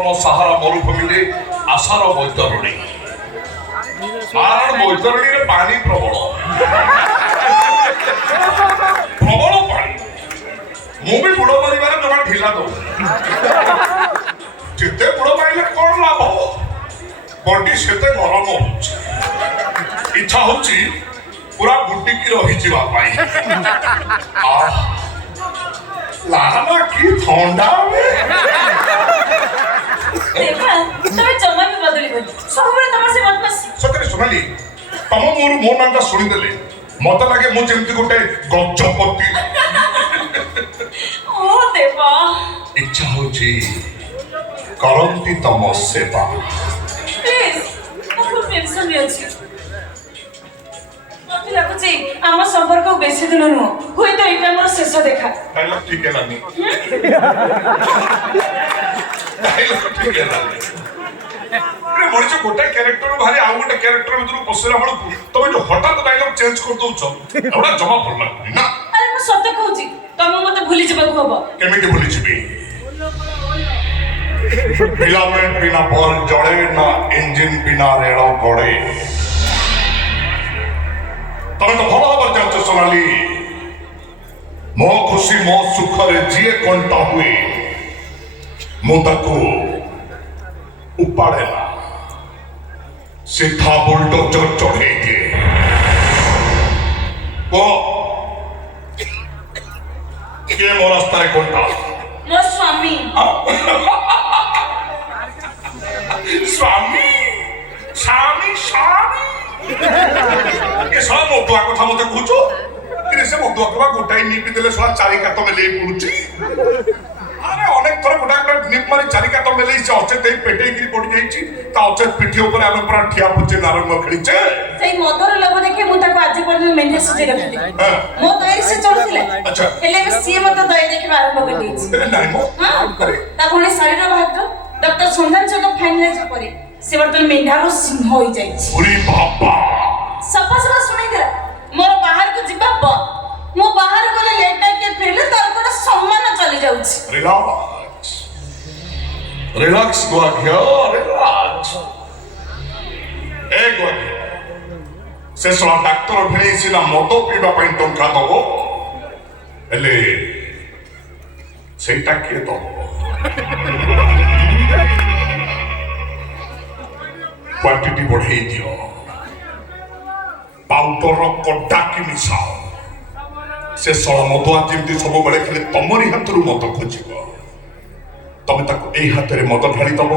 ସାହାରା ମରୁଭୂମିରେ ଆଶାର ବୈତରଣୀ ବୈତରଣୀରେ ପାଣି ପ୍ରବଳ ପ୍ରବଳ ପାଣି। ମୁଁ ବି ବୁଡ଼ ମାରିବାରେ ଜମା ଢିଲା ଦଉ ଯେତେ ବୁଡ଼ ମାରିଲେ କଣ ଲାଭ ବଡି ସେତେ ଗରମ ହଉଛି ଇଚ୍ଛା ହଉଛି ପୁରା ବୁଟିକି ରହିଯିବା ପାଇଁ। ଲାନା କି ଥଣ୍ଡା ସତରେ ଶୁଣାଲି ତମ ମୋର ମୋ ନାଁଟା ଶୁଣିଦେଲେ ମତେ ଲାଗେ ମୁଁ ଯେମିତି ଗୋଟେ ଗଜପତି। ଇଚ୍ଛା ହଉଛି କରନ୍ତି ତମ ସେବା। ମତେ ଲାଗୁଛି ଆମ ସମ୍ପର୍କ ବେଶୀ ଦିନ ନୁହଁ, ହୁଏତ ଏଇଟା ମୋର ଶେଷ ଦେଖା। ଠିକ ହେଲାନି ମଣିଷ ଗୋଟେ କ୍ୟାରେକ୍ଟର ବାହାରି ଆଉ ଗୋଟେ କ୍ୟାରେକ୍ଟର ଭିତରୁ ପଶିଲା ବେଳକୁ ତମେ ଯୋଉ ହଠାତ୍ ଡାଇଲଗ ଚେଞ୍ଜ କରିଦଉଛ ଏଗୁଡା ଜମା ଭଲ ଲାଗୁନି ନା। ଆରେ ମୁଁ ସତ କହୁଛି ତମେ ମତେ ଭୁଲି ଯିବାକୁ ହବ। କେମିତି ଭୁଲିଯିବି? ଫିଲାମେଣ୍ଟ ବିନା ବଲ୍ ଜଳେ ନା ଇଞ୍ଜିନ ବିନା ରେଳ ଗଡ଼େ। ତମେ ତ ଭଲ ଭାବରେ ଜାଣିଛ ସୋନାଲି ମୋ ଖୁସି ମୋ ସୁଖରେ ଯିଏ କଣ୍ଟା ହୁଏ ମୁଁ ତାକୁ ଉପାଡ଼େ ନା ସିଧା ବୁଲଡୋଜର ଚଢ଼େଇ ଦିଏ। କିଏ ମୋ ରାସ୍ତାରେ କଣ୍ଟା? ମୋ ସ୍ୱାମୀ। ସ୍ୱାମୀ ସ୍ୱାମୀ ସ୍ୱାମୀ ଏ ଶଳା ମଦୁଆ କଥା ମତେ କହୁଛୁ? ସେ ମଦୁଆକୁ ବା ଗୋଟାଏ ନିପି ଦେଲେ ଶଳା ଚାରି କାତ ମେଲେଇ ପଡୁଛି। ଆରେ ଅନେକ ଥର ଗୋଟା ନିପ ମାରି ଚାରି କାତ ମେଲେଇ ସେ ଅଚେତ ହେଇ ପେଟେଇକିରି ପଡି ଯାଇଛି। ତା ଅଚେତ ପିଠି ଉପରେ ଆମେ ପୁରା ଠିଆ ପୁଚେ ନାରଙ୍ଗ ଖେଳିଛେ। ସେଇ ମଦର ଲୋଭ ଦେଖି ମୁଁ ତାକୁ ଆଜି ପର୍ଯ୍ୟନ୍ତ ମେଣ୍ଢା ସୁଝେଇ ରଖିଥିଲି। ମୋ ଦୟରେ ସେ ଚଳୁଥିଲା, ହେଲେ ଏବେ ସିଏ ମତେ ଦୟା ଦେଖିବା ଆରମ୍ଭ କରିଦେଇଛି। ତା ଭଉଣୀ ଶାରୀର ବାହାଘର ଡକ୍ଟର ସନ୍ଧାନ ଚକ ଫାଇନାଲାଇଜ ପରେ ସେ ବର୍ତ୍ତମାନ ମେଣ୍ଢାର ସିଂହ ହୋଇଯାଇଛି। ସଫା ସଫା ଶୁଣେଇଦେଲା ମୋର ବାହାରକୁ ଯିବା ବନ୍ଦ। ମୁଁ ବାହାର ଗଲେ ଲେଟ୍ ନାଇଟ୍ ଫେରିଲେ ତାର ଗୋଟେ ସମ୍ମାନ ଚାଲି ଯାଉଛି। Relax ଗୁଆଘିଅ relax. ଏ ଗୁଆଘିଅ ସେ ଶଳା ଡାକ୍ତର ଭିଣେଇ ସିନା ମଦ ପିଇବା ପାଇଁ ଟଙ୍କା ଦବ, ହେଲେ ସେଇଟା କିଏ ଦବ? କ୍ୱାଣ୍ଟିଟି ବଢେଇ ଦିଅ, ପାଉଡର କଡାକି ମିଶାଅ। ସେ ଶଳା ମଦୁଆ ଯେମିତି ସବୁବେଳେ ଖାଲି ତମରି ହାତରୁ ମଦ ଖୋଜିବ। ତମେ ତାକୁ ଏଇ ହାତରେ ମଦ ଢାଳି ଦବ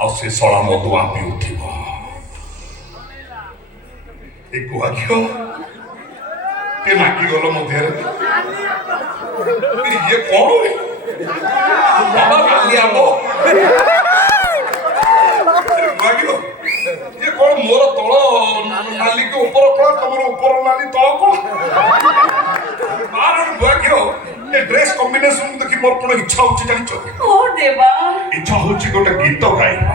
ଆଉ ସେ ଶଳା ମଦୁଆ ପିଉଥିବ। ଏ ଗୁଆଘିଅ ଟିକେ ଲାଗିଗଲ ମୋ ଦେହରେ। ଇଏ କଣ ବାବା କାଲି ଆବ ଗୁଆଘିଅ ଇଏ କଣ ମୋର ତଳ ନାଲିକି ଉପର କଳା, ତମର ଉପର ନାଲି ତଳ କଳା। ଗୁଆଘିଅ ଏ ଡ୍ରେସ୍ କମ୍ବିନେସନ ଦେଖି ମୋର କଣ ଇଚ୍ଛା ହଉଛି ଜାଣିଛ? ଓ ଦେବା, ଇଚ୍ଛା ହଉଛି ଗୋଟେ ଗୀତ ଗାଇବା।